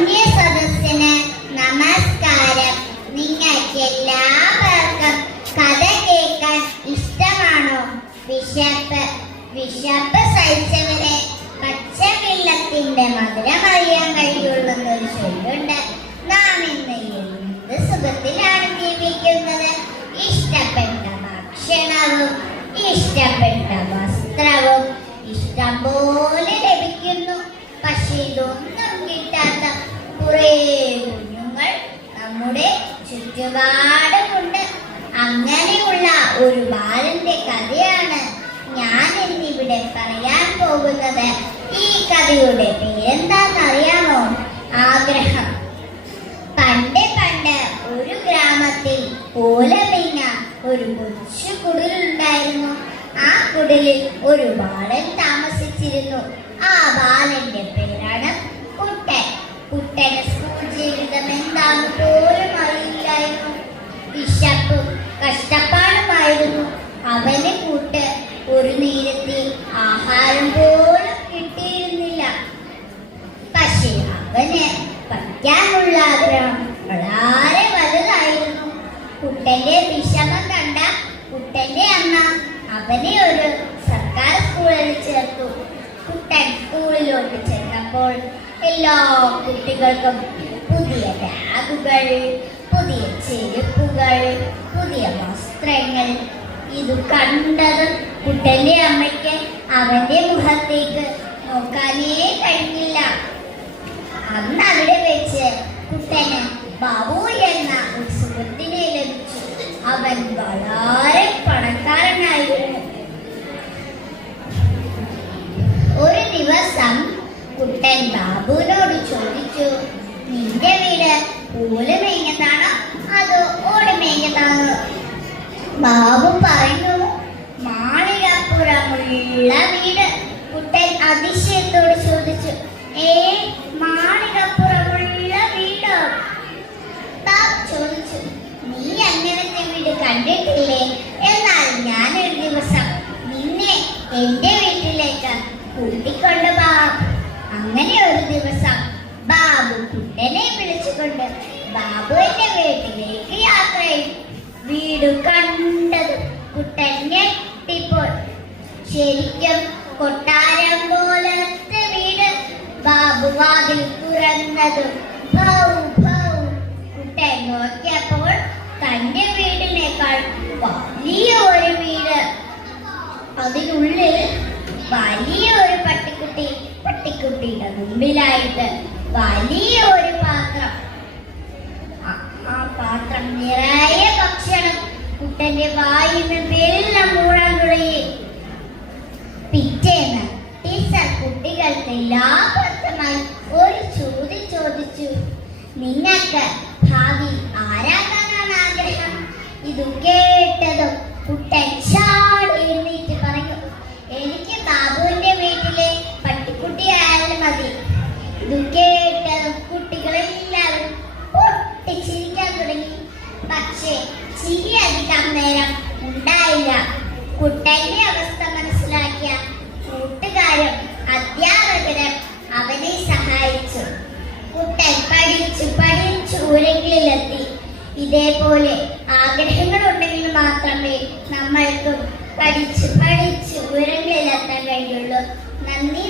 മാന്യ സദസ്സിന് നമസ്കാരം. നിങ്ങൾക്ക് എല്ലാവർക്കും കഥ കേൾക്കാൻ ഇഷ്ടമാണോ? വിശപ്പ് സഹിച്ചവരെ പച്ചവെള്ളത്തിന്റെ മധുരം അറിയാൻ കഴിയുള്ളൊരു ചൊല്ലുണ്ട്. നാം ഇന്ന് എന്ത് സുഖത്തിലാണ് ജീവിക്കുന്നത്? ഇഷ്ടപ്പെട്ട ഭക്ഷണവും ഇഷ്ടപ്പെട്ട വസ്ത്രവും ഇഷ്ടം പോലെ ലഭിക്കുന്നു. പക്ഷെ ഇതൊന്നും കിട്ടാത്ത കുറേ കുഞ്ഞുങ്ങൾ നമ്മുടെ ചുറ്റുപാടുമുണ്ട്. അങ്ങനെയുള്ള ഒരു ബാലന്റെ കഥയാണ് ഞാൻ ഇന്നിവിടെ പറയാൻ പോകുന്നത്. ഈ കഥയുടെ പേരെന്താണെന്നറിയാമോ? ആഗ്രഹം. പണ്ട് ഒരു ഗ്രാമത്തിൽ ഓലമേഞ്ഞ ഒരു കൊച്ചു കുടിലുണ്ടായിരുന്നു. ആ കുടിലിൽ ഒരു ബാലൻ താമസിച്ചിരുന്നു. ആ ബാലന്റെ പേരാണ് കുട്ടൻ. കുട്ടന് സ്കൂൾ ജീവിതം എന്താണെന്ന് പോലും അറിയില്ലായിരുന്നു. വിശപ്പും കഷ്ടപ്പാടുമായിരുന്നു അവന് കൂട്ട്. ഒരു നേരത്തെ ആഹാരം പോലും കിട്ടിയിരുന്നില്ല. പക്ഷേ അവന് പഠിക്കാനുള്ള ആഗ്രഹം വളരെ വലുതായിരുന്നു. കുട്ടന്റെ വിഷമം കണ്ട കുട്ടന്റെ അമ്മ അവനെ ഒരു സർക്കാർ സ്കൂളിൽ ചേർത്തു. കുട്ടൻ സ്കൂളിലോട്ട് ചെന്നപ്പോൾ എല്ലാ കുട്ടികൾക്കും പുതിയ ബാഗുകൾ, പുതിയ ചെരുപ്പുകൾ, പുതിയ വസ്ത്രങ്ങൾ. ഇത് കണ്ടതും കുട്ടന്റെ അമ്മയ്ക്ക് അവന്റെ മുഖത്തേക്ക് നോക്കാനേ കഴിഞ്ഞില്ല. അന്ന് അവിടെ വെച്ച് കുട്ടന് ബാബു എന്ന ഒരു സുഹൃത്തിനെ ലഭിച്ചു. അവൻ വളരെ പണക്കാരനായിരുന്നു. ഒരു ദിവസം കുട്ടൻ ബാബുവിനോട് ചോദിച്ചു, നിന്റെ വീട് ഓല മേഞ്ഞതാണോ അതോ ഓട് മേഞ്ഞതാണോ? ബാബു പറഞ്ഞു, മാളികപ്പുറമുള്ള വീട്. കുട്ടൻ അതിശയത്തോട് ചോദിച്ചു, മാളികപ്പുറമുള്ള വീടോ? ബാബു ചോദിച്ചു, നീ അങ്ങനത്തെ വീട് കണ്ടിട്ടില്ലേ? എന്നാൽ ഞാനൊരു ദിവസം നിന്നെ എന്റെ വീട്ടിലേക്ക് കൂട്ടിക്കൊണ്ട് പോവാം. അങ്ങനെ ഒരു ദിവസം ബാബു കുട്ടനെ വിളിച്ചുകൊണ്ട് ബാബുവിന്റെ വീട്ടിലേക്ക് യാത്ര ചെയ്തു. വീട് കണ്ടത് കുട്ടൻ ഞെട്ടിപ്പോയി. ശരിക്കും കൊട്ടാരം പോലത്തെ വീട്. ബാബു വാതിൽ തുറന്നതും കുട്ടൻ നോക്കിയപ്പോൾ തന്റെ വീടിനേക്കാൾ വലിയ ഒരു വീട്. അതിനുള്ളിൽ വലിയ ഒരു പട്ടിക്കുട്ടിയുടെ മുമ്പിലായിട്ട് വലിയ ഒരു പാത്രം. ആ പാത്രം നിറയെ ഭക്ഷണം. കുട്ടന്റെ വായിന്ന് വെള്ളം മൂടാൻ തുടങ്ങി. പിറ്റേന്ന് ടീച്ചർ കുട്ടികൾക്ക് എല്ലാവർക്കുമായി ഒരു ചോദ്യം ചോദിച്ചു, നിങ്ങൾക്ക് ഭാവി ആരാകാനാണ് ആഗ്രഹം? ഇത് കേട്ടതും കുട്ടൻ ചാടി എഴുന്നേറ്റ് പറഞ്ഞു, എനിക്ക് ബാബുവിന്റെ വീട്ടിലെ പട്ടിക്കുട്ടിയായാലും മതി. ഇത് കേട്ടതും കുട്ടികളെല്ലാവരും പൊട്ടിച്ചിരിക്കാൻ തുടങ്ങി. പക്ഷേ ചിരി അധികം നേരം ഉണ്ടായില്ല. കുട്ടന്റെ അവസ്ഥ മനസ്സിലാക്കിയ കൂട്ടുകാരും അധ്യാപകരും അവനെ സഹായിച്ചു. കുട്ടൻ പഠിച്ചു ഉയരങ്ങളിലെത്തി. ഇതേപോലെ ആഗ്രഹങ്ങൾ ഉണ്ടെങ്കിൽ മാത്രമേ നമ്മൾക്കും പഠിച്ച് ഉയരങ്ങളിലെത്താൻ കഴിയുള്ളൂ. നന്ദി.